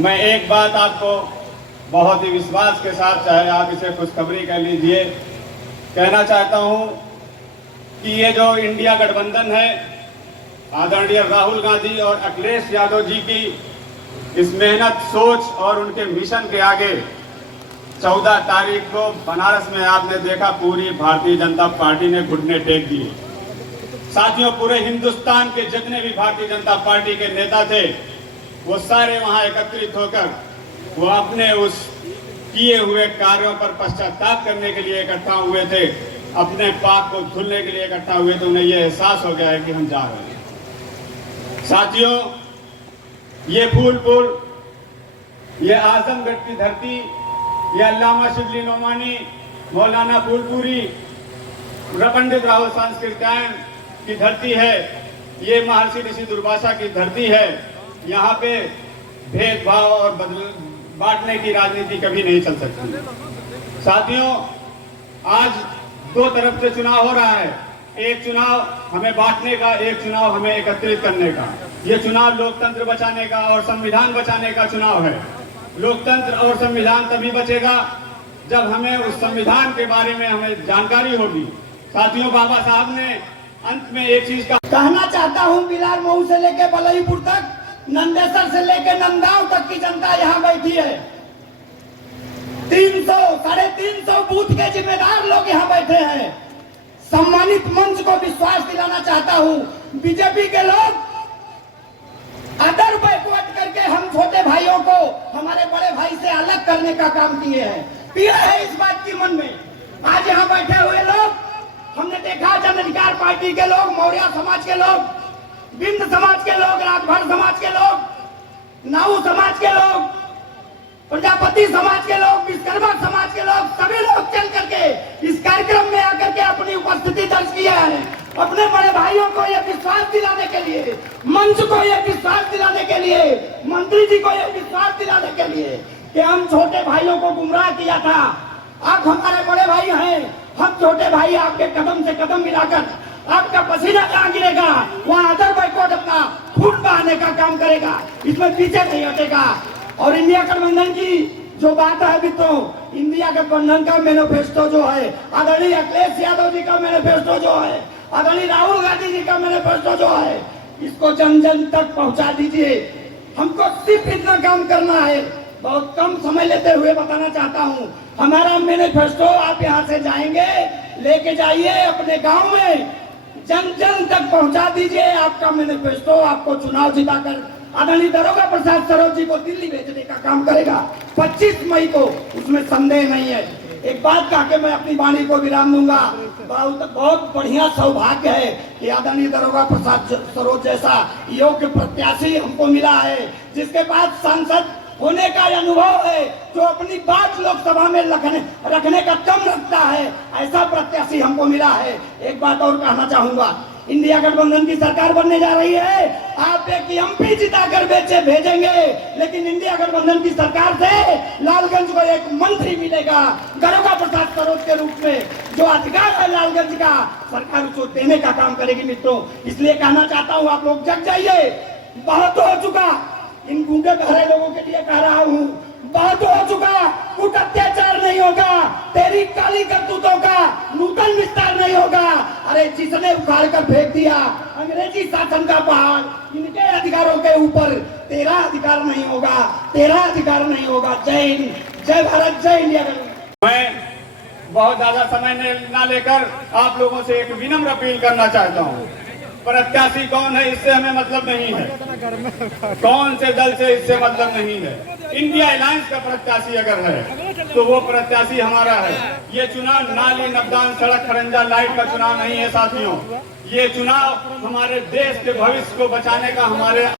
मैं एक बात आपको बहुत ही विश्वास के साथ, चाहे आप इसे खुशखबरी कह लीजिए, कहना चाहता हूं कि ये जो इंडिया गठबंधन है, आदरणीय राहुल गांधी और अखिलेश यादव जी की इस मेहनत, सोच और उनके मिशन के आगे 14 तारीख को बनारस में आपने देखा पूरी भारतीय जनता पार्टी ने घुटने टेक दिए। साथियों, पूरे हिंदुस्तान के जितने भी भारतीय जनता पार्टी के नेता थे वो सारे वहां एकत्रित होकर वो अपने उस किए हुए कार्यों पर पश्चाताप करने के लिए इकट्ठा हुए थे, अपने पाप को धुलने के लिए इकट्ठा हुए। तो उन्हें यह एहसास हो गया है कि हम जा रहे हैं। साथियों, ये फूलपुर, ये आजमगढ़ की धरती, ये अल्लामा शिबली नोमानी, मौलाना फूलपुरी, पंडित राहुल सांस्कृत्यायन की धरती है। ये महर्षि ऋषि दुर्वासा की धरती है। यहाँ पे भेदभाव और बांटने की राजनीति कभी नहीं चल सकती। साथियों, आज दो तरफ से चुनाव हो रहा है। एक चुनाव हमें बांटने का, एक चुनाव हमें एकत्रित करने का। ये चुनाव लोकतंत्र बचाने का और संविधान बचाने का चुनाव है। लोकतंत्र और संविधान तभी बचेगा जब हमें उस संविधान के बारे में हमें जानकारी होगी। साथियों, बाबा साहब ने अंत में एक चीज का कहना चाहता हूं, बिलार मऊ से लेके बलईपुर तक, नंदेसर से लेके नंदाव तक की जनता यहाँ बैठी है। 300-350 बूथ के जिम्मेदार लोग यहाँ बैठे हैं। सम्मानित मंच को विश्वास दिलाना चाहता हूँ, बीजेपी के लोग अदर बैकवर्ड करके हम छोटे भाइयों को हमारे बड़े भाई से अलग करने का काम किए हैं। पीड़ा है इस बात की मन में। आज यहाँ बैठे हुए लोग, हमने देखा जन अधिकार पार्टी के लोग, मौर्य समाज के लोग, बिंद समाज के लोग, राजभर समाज के लोग, नाऊ समाज के लोग, प्रजापति समाज के लोग, विश्वकर्मा समाज के लोग, सभी लोग चल करके इस कार्यक्रम में आकर के अपनी उपस्थिति दर्ज किया है। अपने बड़े भाइयों को यह विश्वास दिलाने के लिए, मंच को यह विश्वास दिलाने के लिए, मंत्री जी को यह विश्वास दिलाने के लिए कि हम छोटे भाइयों को गुमराह किया था। आप हमारे बड़े भाई हैं, हम छोटे भाई आपके कदम से कदम मिलाकर आपका पसीना कहाँ गिरेगा वहाँ अदर बैकवर्ड अपना खून बहाने का काम करेगा, इसमें पीछे नहीं हटेगा। और इंडिया गठबंधन की जो बात है, अभी तो इंडिया गठबंधन का मैनिफेस्टो जो है, आदरणीय अखिलेश यादव जी का मैनिफेस्टो जो है, आदरणीय राहुल गांधी जी का मैनिफेस्टो जो है, इसको जन जन तक पहुंचा दीजिए। हमको सिर्फ इतना काम करना है। बहुत कम समय लेते हुए बताना चाहता हूं, हमारा मैनिफेस्टो आप यहां से जाएंगे, लेके जाइए अपने गांव में, जन जन तक पहुंचा दीजिए आपका मैनिफेस्टो। आपको चुनाव जिताकर आदरणीय दारोगा प्रसाद सरोज जी को दिल्ली भेजने का काम करेगा 25 मई को, उसमें संदेह नहीं है। एक बात कह के मैं अपनी वाणी को विराम दूंगा। बहुत बढ़िया सौभाग्य है कि आदरणीय दारोगा प्रसाद सरोज जैसा योग्य प्रत्याशी हमको मिला है, जिसके पास सांसद होने का अनुभव है, जो अपनी बात लोकसभा में रखने का दम रखता है। ऐसा प्रत्याशी हमको मिला है। एक बात और कहना चाहूंगा, इंडिया गठबंधन की सरकार बनने जा रही है। आप एक एमपी जिताकर भेजेंगे, लेकिन इंडिया गठबंधन की सरकार से लालगंज को एक मंत्री मिलेगा दारोगा प्रसाद सरोज के रूप में। जो अधिकार है लालगंज का, सरकार उसको देने का काम करेगी मित्रों। इसलिए कहना चाहता हूँ, आप लोग जग जाइए। बहुत हो चुका, इन गूंगे बहरे लोगों के लिए कह रहा हूँ, बहुत हो चुका। कुछ अत्याचार नहीं होगा, तेरी काली करतूतों का नूतन विस्तार नहीं होगा। अरे जिसने उखाड़ कर फेंक दिया अंग्रेजी शासन का पहाड़, इनके अधिकारों के ऊपर तेरा अधिकार नहीं होगा, तेरा अधिकार नहीं होगा। जय हिंद, जय भारत, जय इंडिया। मैं बहुत ज्यादा समय ना लेकर आप लोगों से एक विनम्र अपील करना चाहता हूँ। प्रत्याशी कौन है इससे हमें मतलब नहीं है, कौन से दल से इससे मतलब नहीं है। इंडिया अलायंस का प्रत्याशी अगर है तो वो प्रत्याशी हमारा है। ये चुनाव नाली, नबदान, सड़क, खरंजा, लाइट का चुनाव नहीं है साथियों। ये चुनाव हमारे देश के भविष्य को बचाने का, हमारे